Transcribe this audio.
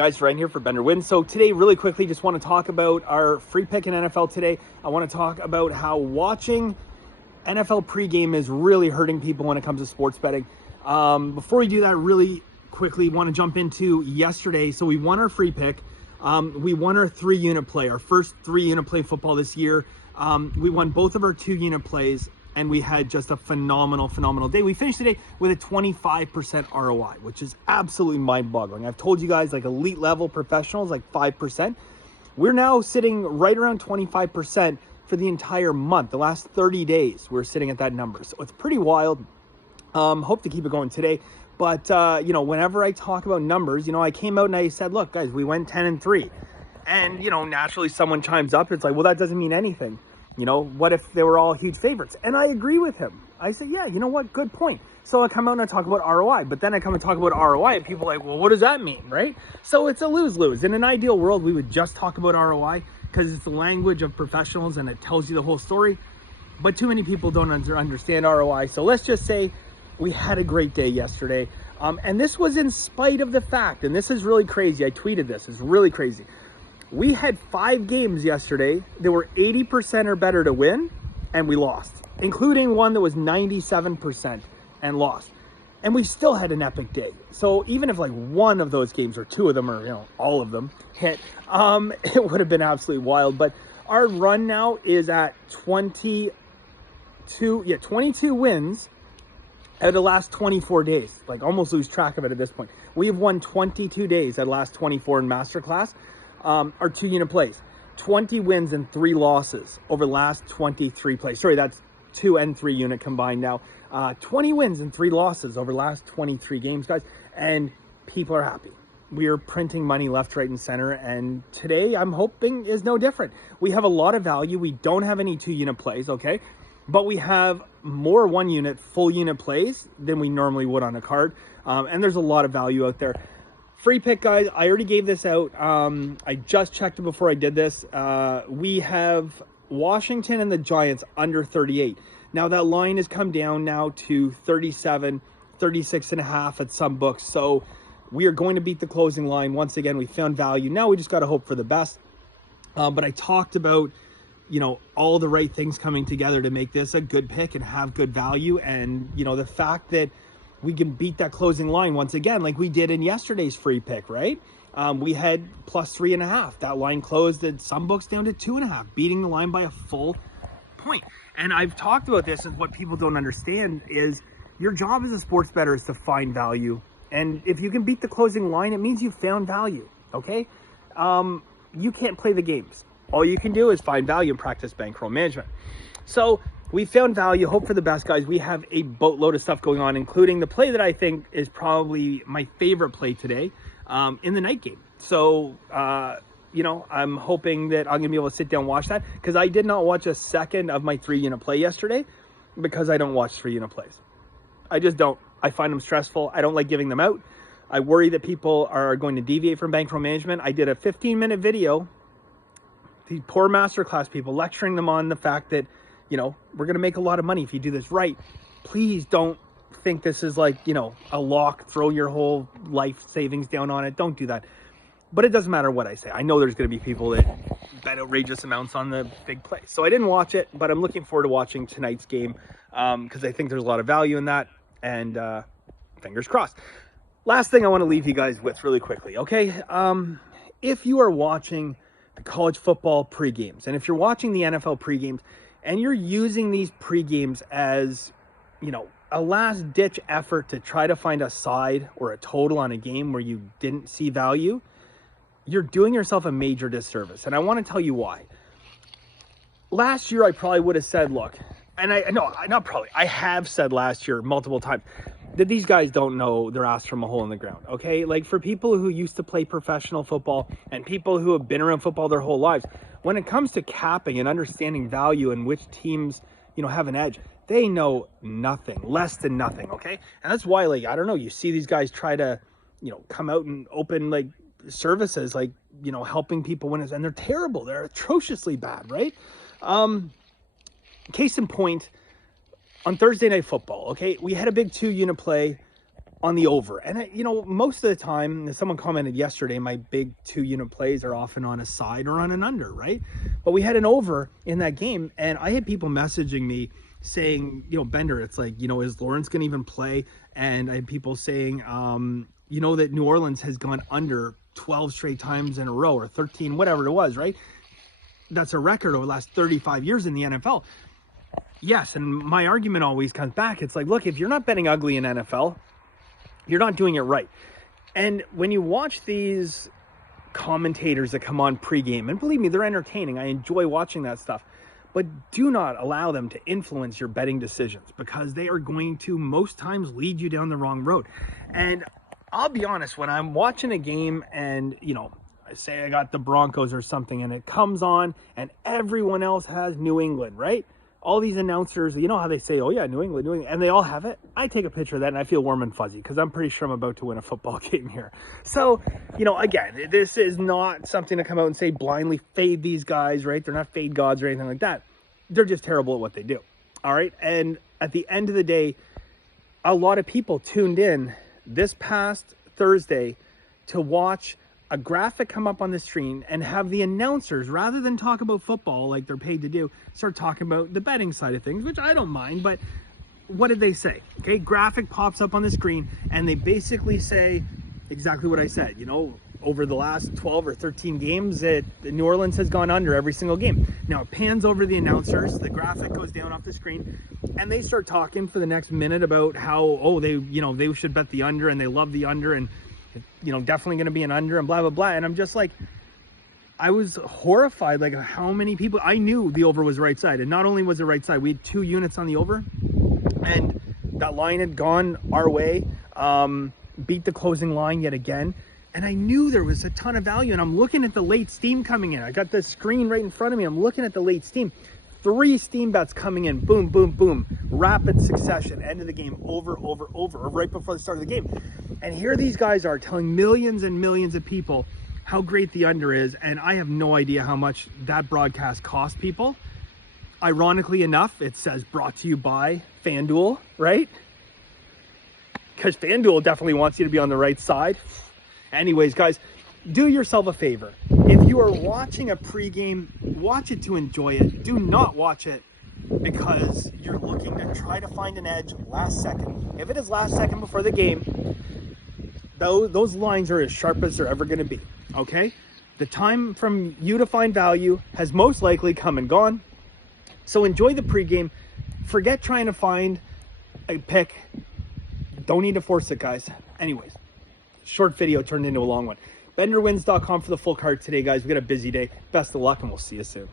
Guys, Ryan here for Bender Wins. So today, really quickly, just want to talk about our free pick in NFL today. I want to talk about how watching NFL pregame is really hurting people when it comes to sports betting. Before we do that, really quickly, want to jump into yesterday. So we won our free pick. We won our 3-unit play, our first 3-unit play football this year. We won both of our 2-unit plays, and we had just a phenomenal day. We finished today with a 25% ROI, which is absolutely mind-boggling. I've told you guys, like elite level professionals, like 5%. We're now sitting right around 25% for the entire month. The last 30 days, we're sitting at that number. So it's pretty wild. Hope to keep it going today. But, whenever I talk about numbers, I came out and I said, look, guys, we went 10-3. And, naturally someone chimes up. It's like, well, that doesn't mean anything. What if they were all huge favorites? And I agree with him. I say, yeah, you know what? Good point. So I come out and I talk about ROI, but then I come and talk about ROI and people are like, well, what does that mean, right? So it's a lose-lose. In an ideal world, we would just talk about ROI because it's the language of professionals and it tells you the whole story. But too many people don't understand ROI. So let's just say we had a great day yesterday. And this was in spite of the fact, and this is really crazy. I tweeted this. It's really crazy. We had 5 games yesterday that were 80% or better to win, and we lost, including one that was 97% and lost. And we still had an epic day. So even if like one of those games or 2 of them or, all of them hit, it would have been absolutely wild. But our run now is at 22 wins out of the last 24 days. Like almost lose track of it at this point. We have won 22 days out of the last 24 in Masterclass. Our 2-unit plays, 20 wins and 3 losses over the last 23 plays. Sorry, that's 2 and 3 unit combined now. 20 wins and 3 losses over the last 23 games, guys. And people are happy. We are printing money left, right, and center. And today, I'm hoping, is no different. We have a lot of value. We don't have any 2-unit plays, okay? But we have more 1-unit, full unit plays than we normally would on a card. And there's a lot of value out there. Free pick, guys. I already gave this out. I just checked it before I did this. We have Washington and the Giants under 38. Now that line has come down now to 37, 36.5 at some books. So we are going to beat the closing line. Once again, we found value. Now we just got to hope for the best. But I talked about, all the right things coming together to make this a good pick and have good value. And, the fact that we can beat that closing line once again, like we did in yesterday's free pick, right? We had plus 3.5. That line closed at some books down to 2.5, beating the line by a full point. And I've talked about this, and what people don't understand is your job as a sports bettor is to find value. And if you can beat the closing line, it means you found value, okay? You can't play the games. All you can do is find value and practice bankroll management. So we found value. Hope for the best, guys. We have a boatload of stuff going on, including the play that I think is probably my favorite play today in the night game. So, I'm hoping that I'm going to be able to sit down and watch that because I did not watch a second of my 3-unit play yesterday because I don't watch 3-unit plays. I just don't. I find them stressful. I don't like giving them out. I worry that people are going to deviate from bankroll management. I did a 15-minute video, these poor masterclass people, lecturing them on the fact that we're going to make a lot of money if you do this right. Please don't think this is like, a lock, throw your whole life savings down on it. Don't do that. But it doesn't matter what I say. I know there's going to be people that bet outrageous amounts on the big play. So I didn't watch it, but I'm looking forward to watching tonight's game because I think there's a lot of value in that. And fingers crossed. Last thing I want to leave you guys with really quickly, okay? If you are watching the college football pre-games and if you're watching the NFL pre-games, and you're using these pre-games as, a last-ditch effort to try to find a side or a total on a game where you didn't see value, you're doing yourself a major disservice. And I want to tell you why. Last year, I probably would have said, look, and I have said last year multiple times that these guys don't know their ass from a hole in the ground, okay? Like for people who used to play professional football and people who have been around football their whole lives, when it comes to capping and understanding value and which teams, have an edge, they know nothing, less than nothing, okay? And that's why, you see these guys try to, come out and open, services, helping people win, and they're terrible. They're atrociously bad, right? Case in point, on Thursday Night Football, okay, we had a big 2-unit play. on the over. And, most of the time, someone commented yesterday, my big 2-unit plays are often on a side or on an under, right? But we had an over in that game, and I had people messaging me saying, Bender, it's like, is Lawrence going to even play? And I had people saying, that New Orleans has gone under 12 straight times in a row, or 13, whatever it was, right? That's a record over the last 35 years in the NFL. Yes, and my argument always comes back. It's like, look, if you're not betting ugly in NFL, you're not doing it right. And when you watch these commentators that come on pregame, and believe me, they're entertaining. I enjoy watching that stuff. But do not allow them to influence your betting decisions, because they are going to most times lead you down the wrong road. And I'll be honest, when I'm watching a game and, I say I got the Broncos or something, and it comes on and everyone else has New England, right? All these announcers, you know how they say, oh yeah, New England, and they all have it. I take a picture of that and I feel warm and fuzzy, because I'm pretty sure I'm about to win a football game here. So, again, this is not something to come out and say blindly fade these guys, right? They're not fade gods or anything like that. They're just terrible at what they do. All right. And at the end of the day, a lot of people tuned in this past Thursday to watch a graphic come up on the screen and have the announcers, rather than talk about football like they're paid to do, start talking about the betting side of things, which I don't mind. But what did they say? Okay, graphic pops up on the screen and they basically say exactly what I said. Over the last 12 or 13 games, New Orleans has gone under every single game. Now it pans over the announcers, the graphic goes down off the screen, and they start talking for the next minute about how, they should bet the under, and they love the under, and definitely going to be an under, and blah, blah, blah. And I'm just like, I was horrified, like how many people, I knew the over was right side. And not only was it right side, we had 2 units on the over, and that line had gone our way, beat the closing line yet again. And I knew there was a ton of value, and I'm looking at the late steam coming in. I got the screen right in front of me. I'm looking at the late steam. 3 steam bets coming in, boom, boom, boom, rapid succession, end of the game, over, right before the start of the game. And here these guys are telling millions and millions of people how great the under is, and I have no idea how much that broadcast cost people. Ironically enough, it says brought to you by FanDuel, right? Because FanDuel definitely wants you to be on the right side. Anyways, guys, do yourself a favor. If you are watching a pregame, watch it to enjoy it. Do not watch it because you're looking to try to find an edge last second. If it is last second before the game, those lines are as sharp as they're ever going to be, okay? The time from you to find value has most likely come and gone. So enjoy the pregame. Forget trying to find a pick. Don't need to force it, guys. Anyways. Short video turned into a long one. BenderWins.com for the full card today, guys. We got a busy day. Best of luck, and we'll see you soon.